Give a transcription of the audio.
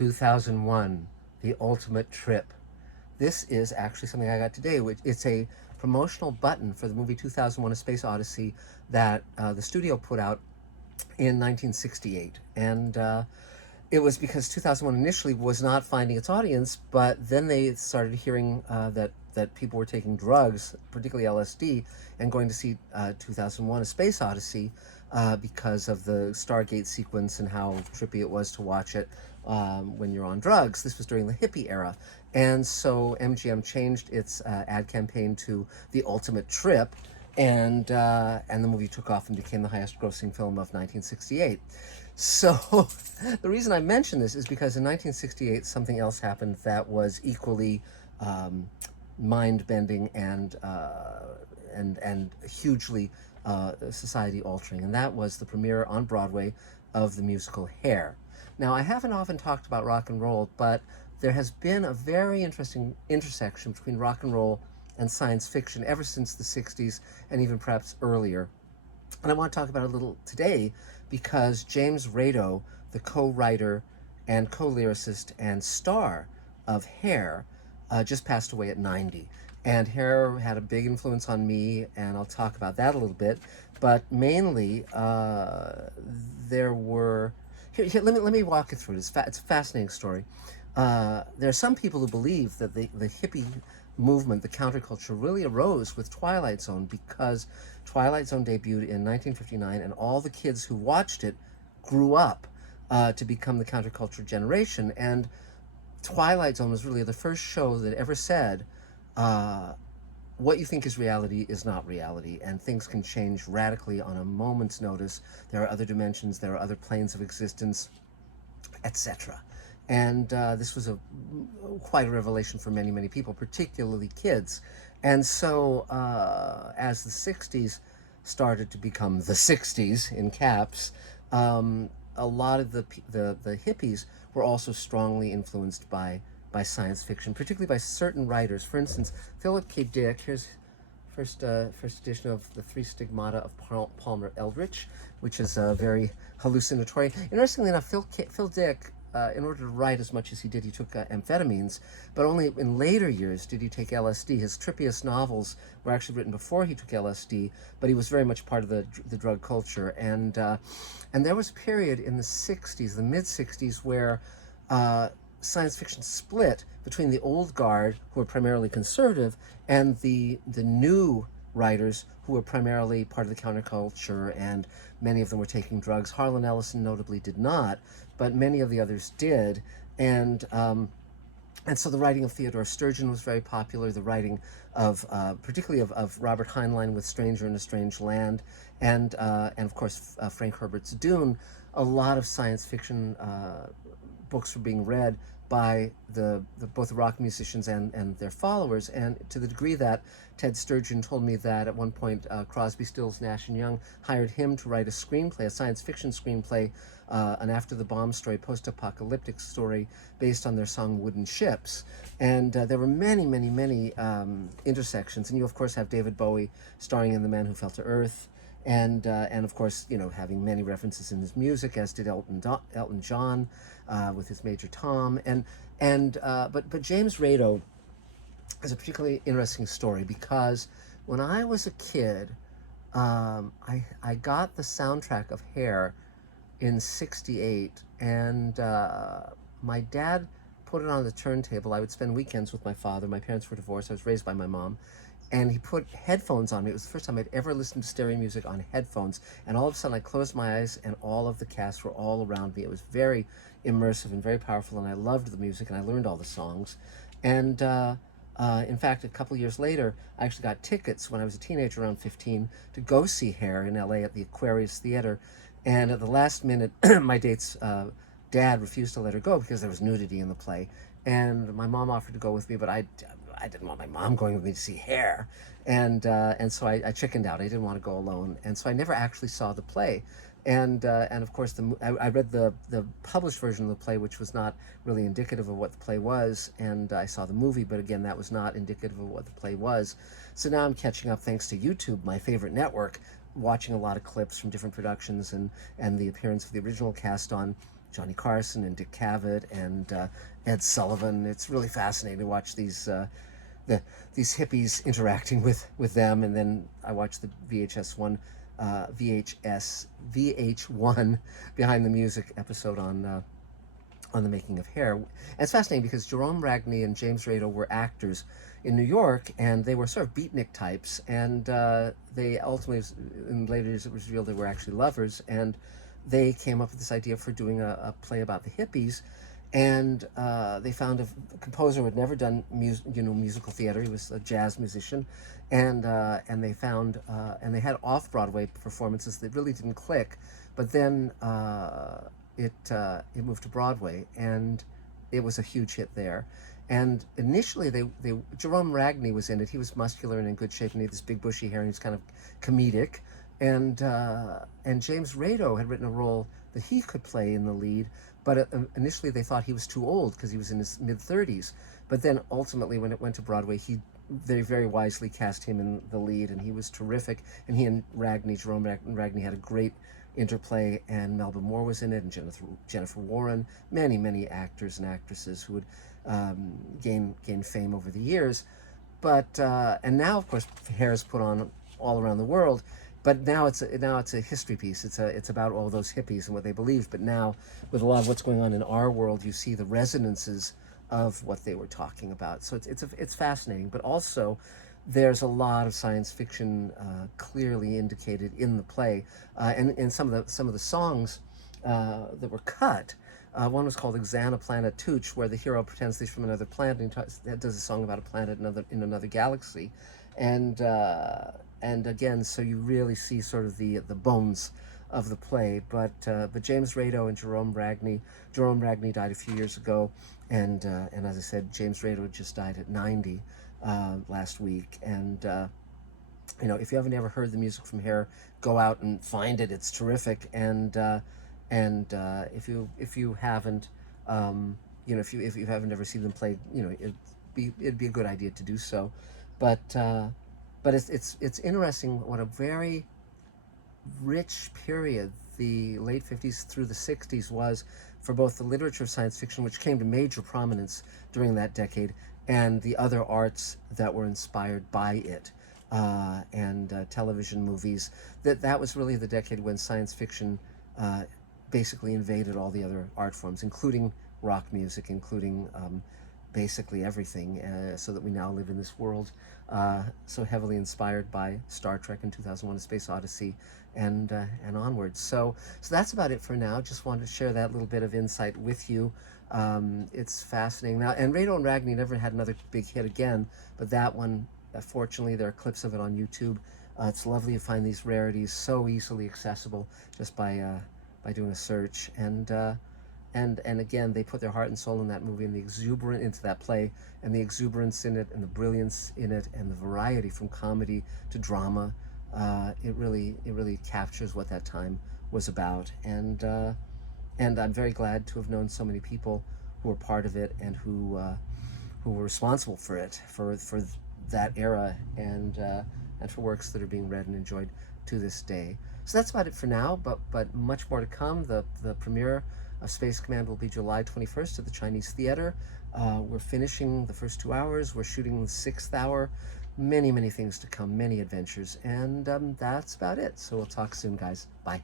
2001, The Ultimate Trip. This is actually something I got today, which it's a promotional button for the movie 2001: A Space Odyssey that the studio put out in 1968. And it was because 2001 initially was not finding its audience, but then they started hearing that people were taking drugs, particularly LSD, and going to see 2001: A Space Odyssey because of the Stargate sequence and how trippy it was to watch it when you're on drugs. This was during the hippie era. And so MGM changed its ad campaign to The Ultimate Trip, and the movie took off and became the highest grossing film of 1968. So the reason I mention this is because in 1968 something else happened that was equally mind-bending and hugely society-altering, and that was the premiere on Broadway of the musical Hair. Now, I haven't often talked about rock and roll, but there has been a very interesting intersection between rock and roll and science fiction ever since the 60s and even perhaps earlier. And I want to talk about it a little today because James Rado, the co-writer and co-lyricist and star of Hair, just passed away at 90. And Hair had a big influence on me, and I'll talk about that a little bit. But mainly, there were... Here, let me walk you through it. It's a fascinating story. There are some people who believe that the hippie movement, the counterculture, really arose with Twilight Zone because Twilight Zone debuted in 1959, and all the kids who watched it grew up to become the counterculture generation. And Twilight Zone was really the first show that ever said, what you think is reality is not reality, and things can change radically on a moment's notice. There are other dimensions, there are other planes of existence, etc. And this was quite a revelation for many, many people, particularly kids. And so as the 60s started to become the 60s, in caps, a lot of the hippies were also strongly influenced by science fiction, particularly by certain writers. For instance, Philip K. Dick, here's first edition of The Three Stigmata of Palmer Eldritch, which is very hallucinatory. Interestingly enough, Phil Dick, in order to write as much as he did, he took amphetamines, but only in later years did he take LSD. His trippiest novels were actually written before he took LSD, but he was very much part of the drug culture. And there was a period in the 60s, the mid-60s, where science fiction split between the old guard, who were primarily conservative, and the new writers who were primarily part of the counterculture, and many of them were taking drugs. Harlan Ellison notably did not, but many of the others did. And so the writing of Theodore Sturgeon was very popular, the writing of, particularly of Robert Heinlein with Stranger in a Strange Land, and of course Frank Herbert's Dune. A lot of science fiction books were being read by both the rock musicians and their followers, and to the degree that Ted Sturgeon told me that at one point Crosby, Stills, Nash and Young hired him to write a screenplay, a science fiction screenplay, an after the bomb story, post-apocalyptic story based on their song Wooden Ships. And there were many, many, many intersections. And you of course have David Bowie starring in The Man Who Fell to Earth, and of course, you know, having many references in his music, as did Elton John with his Major Tom, but James Rado is a particularly interesting story because when I was a kid, I got the soundtrack of Hair in '68, and my dad put it on the turntable. I would spend weekends with my father. My parents were divorced. I was raised by my mom. And he put headphones on me. It was the first time I'd ever listened to stereo music on headphones. And all of a sudden I closed my eyes and all of the cast were all around me. It was very immersive and very powerful, and I loved the music and I learned all the songs. And in fact, a couple years later, I actually got tickets when I was a teenager, around 15, to go see Hair in LA at the Aquarius Theater. And at the last minute, my date's dad refused to let her go because there was nudity in the play. And my mom offered to go with me, but I didn't want my mom going with me to see Hair, and so I chickened out. I didn't want to go alone, and so I never actually saw the play. And of course, I read the published version of the play, which was not really indicative of what the play was, and I saw the movie, but again, that was not indicative of what the play was. So now I'm catching up, thanks to YouTube, my favorite network, watching a lot of clips from different productions and the appearance of the original cast on Johnny Carson and Dick Cavett and Ed Sullivan. It's really fascinating to watch these hippies interacting with them. And then I watched the VH1 Behind the Music episode on the making of Hair. And it's fascinating because Jerome Ragni and James Rado were actors in New York, and they were sort of beatnik types, and they ultimately, in later years, it was revealed they were actually lovers, and they came up with this idea for doing a play about the hippies, and they found a composer who had never done musical theater. He was a jazz musician, and they found and they had off-Broadway performances that really didn't click, but then it moved to Broadway, and it was a huge hit there. And initially, Jerome Ragni was in it. He was muscular and in good shape, and he had this big bushy hair, and he was kind of comedic. And James Rado had written a role that he could play in the lead, but initially they thought he was too old because he was in his mid-30s. But then ultimately, when it went to Broadway, they very wisely cast him in the lead, and he was terrific. And he and Jerome Ragni had a great interplay, and Melba Moore was in it, and Jennifer Warren, many actors and actresses who would gain fame over the years. But and now, of course, Hair is put on all around the world. But now it's a history piece. It's about all those hippies and what they believed. But now, with a lot of what's going on in our world, you see the resonances of what they were talking about. So it's fascinating. But also, there's a lot of science fiction clearly indicated in the play, and some of the songs that were cut. One was called Exana Tooch, where the hero pretends he's from another planet and does a song about a planet in another galaxy, and again, so you really see sort of the bones of the play. But James Rado and Jerome Ragni died a few years ago, and as I said, James Rado just died at 90 last week. And if you haven't ever heard the music from Hair, go out and find it. It's terrific. And if you haven't, if you haven't ever seen them play, it'd be a good idea to do so. But it's interesting what a very rich period the late 50s through the 60s was for both the literature of science fiction, which came to major prominence during that decade, and the other arts that were inspired by it, and television, movies. That was really the decade when science fiction basically invaded all the other art forms, including rock music, including basically everything, so that we now live in this world so heavily inspired by Star Trek and 2001: A Space Odyssey, and onwards. So that's about it for now. Just wanted to share that little bit of insight with you. It's fascinating now. And Rado and Ragni never had another big hit again, but that one, fortunately, there are clips of it on YouTube. It's lovely to find these rarities so easily accessible just by doing a search. And again, they put their heart and soul in that movie, and into that play, and the exuberance in it, and the brilliance in it, and the variety from comedy to drama. It really captures what that time was about, and I'm very glad to have known so many people who were part of it and who were responsible for it, for that era, and for works that are being read and enjoyed to this day. So that's about it for now, but much more to come. The premiere of Space Command will be July 21st at the Chinese Theater. We're finishing the first 2 hours. We're shooting the 6th hour. Many things to come, many adventures. And that's about it. So we'll talk soon, guys. Bye.